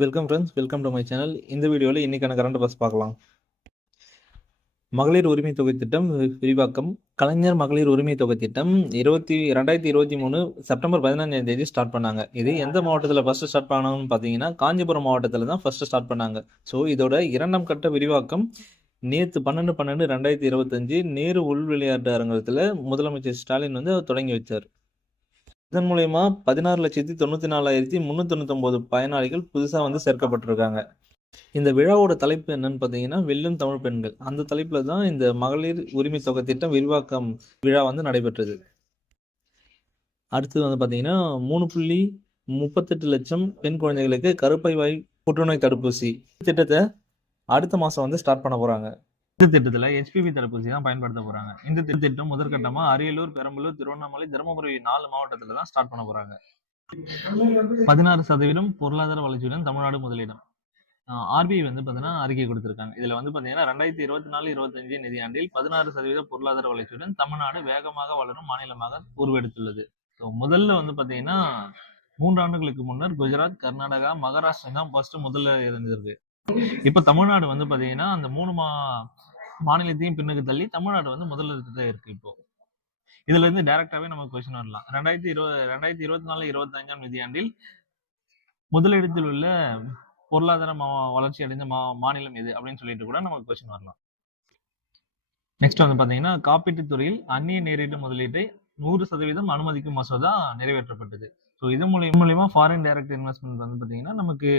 Welcome friends, welcome to my channel. இந்த வீடியோவில் இன்னைக்கான கரண்ட் அஃபேர்ஸ் பார்க்கலாம். மகளிர் உரிமை தொகை திட்டம் விரிவாக்கம். கலைஞர் மகளிர் உரிமை தொகை திட்டம் 2023 செப்டம்பர் 15ஆம் தேதி ஸ்டார்ட் பண்ணாங்க. இது எந்த மாவட்டத்தில் ஃபர்ஸ்ட் ஸ்டார்ட் பண்ணாங்கன்னு பார்த்தீங்கன்னா காஞ்சிபுரம் மாவட்டத்தில் தான் ஃபர்ஸ்ட் ஸ்டார்ட் பண்ணாங்க. ஸோ இதோட இரண்டாம் கட்ட விரிவாக்கம் நேற்று 12/12/2025 நேரு உள் விளையாட்டு அரங்கத்தில் முதலமைச்சர் ஸ்டாலின் தொடங்கி வச்சார். இதன் மூலயமா 16,94,399 பயனாளிகள் புதுசாக சேர்க்கப்பட்டிருக்காங்க. இந்த விழாவோட தலைப்பு என்னன்னு பார்த்தீங்கன்னா வெல்லும் தமிழ் பெண்கள். அந்த தலைப்புல தான் இந்த மகளிர் உரிமை தொகை திட்டம் விரிவாக்கம் விழா நடைபெற்றது. அடுத்தது பார்த்தீங்கன்னா 3.38 லட்சம் பெண் குழந்தைகளுக்கு கருப்பை வாய் புற்றுநோய் தடுப்பூசி திட்டத்தை அடுத்த மாசம் ஸ்டார்ட் பண்ண போறாங்க. இந்த திட்டத்துல HPV தடுப்பூசி தான் பயன்படுத்த போறாங்க. இந்த திட்டம் முதற்கட்டமா அரியலூர், பெரம்பலூர், திருவண்ணாமலை, தருமபுரி 4 மாவட்டத்துல தான் ஸ்டார்ட் பண்ண போறாங்க. 16% பொருளாதார வளர்ச்சியுடன் தமிழ்நாடு முதலிடம். RBI பார்த்தீங்கன்னா அறிக்கை கொடுத்திருக்காங்க. இதுல பார்த்தீங்கன்னா 2024-25 நிதியாண்டில் 16% பொருளாதார வளர்ச்சியுடன் தமிழ்நாடு வேகமாக வளரும் மாநிலமாக உருவெடுத்துள்ளது. முதல்ல பார்த்தீங்கன்னா 3 ஆண்டுகளுக்கு முன்னர் குஜராத், கர்நாடகா, மகாராஷ்டிரா தான் ஃபர்ஸ்ட் முதல்ல இருந்திருக்கு. இப்ப தமிழ்நாடு பார்த்தீங்கன்னா அந்த 3 மாநிலத்தையும் பின்னுக்கு தள்ளி தமிழ்நாடு முதலிடத்துல இருக்கு. இப்போ இதுல இருந்து டைரக்டாவே நமக்கு கொஸ்டின் வரலாம். 2024-25 நிதியாண்டில் முதலிடத்தில் உள்ள பொருளாதார வளர்ச்சி அடைந்த மாநிலம் எது அப்படின்னு சொல்லிட்டு கூட நமக்கு கொஸ்டின் வரலாம். நெக்ஸ்ட் பாத்தீங்கன்னா காப்பீட்டு துறையில் அந்நிய நேரடி முதலீட்டை 100% அனுமதிக்கும் மசோதா நிறைவேற்றப்பட்டது. ஸோ இது மூலியமா ஃபாரின் டைரக்ட் இன்வெஸ்ட்மெண்ட் பாத்தீங்கன்னா நமக்கு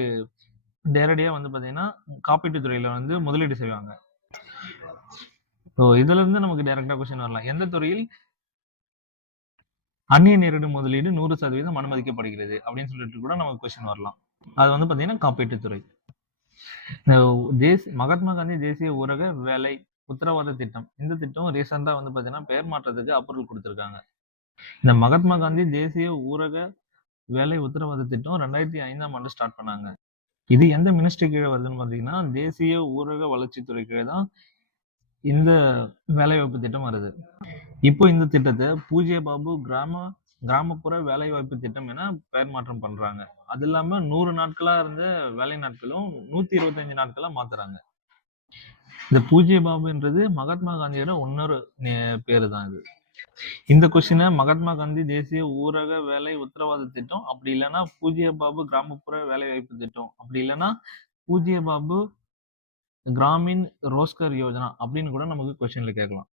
நேரடியா பாத்தீங்கன்னா காப்பீட்டு துறையில முதலீடு செய்வாங்க. ஸோ இதுல இருந்து நமக்கு டைரக்டா கொஸ்டின் வரலாம். எந்த துறையில் அந்நிய நேரடி முதலீடு 100% அனுமதிக்கப்படுகிறது அப்படின்னு சொல்லிட்டு கூட நமக்கு கொஸ்டின் வரலாம். அது பாத்தீங்கன்னா காப்பீட்டுத்துறை. மகாத்மா காந்தி தேசிய ஊரக வேலை உத்தரவாத திட்டம். இந்த திட்டம் ரீசெண்டா பாத்தீங்கன்னா பெயர் மாற்றத்துக்கு அப்ரூவல் கொடுத்திருக்காங்க. இந்த மகாத்மா காந்தி தேசிய ஊரக வேலை உத்தரவாத திட்டம் 2005ஆம் ஆண்டு ஸ்டார்ட் பண்ணாங்க. இது எந்த மினிஸ்ட்ரி கீழே வருதுன்னு பாத்தீங்கன்னா தேசிய ஊரக வளர்ச்சித்துறை கீழே தான் இந்த வேலைவாய்ப்பு திட்டம் வருது. இப்போ இந்த திட்டத்தை பூஜ்ய பாபு கிராமப்புற வேலை வாய்ப்பு திட்டம் என பெயர் மாற்றம் பண்றாங்க. அது இல்லாம 100 நாட்களா இருந்த வேலை நாட்களும் 125 நாட்களா மாத்துறாங்க. இந்த பூஜ்ய பாபுன்றது மகாத்மா காந்தியோட இன்னொரு பேரு தான் இது. இந்த கொஸ்டினை மகாத்மா காந்தி தேசிய ஊரக வேலை உத்தரவாத திட்டம், அப்படி இல்லைன்னா பூஜ்ய பாபு கிராமப்புற வேலை வாய்ப்பு திட்டம், அப்படி இல்லைன்னா பூஜ்ய பாபு கிராமின் ரோஸ்கர் யோஜனா அப்படின்னு கூட நமக்கு கொஸ்டின்ல கேட்கலாம்.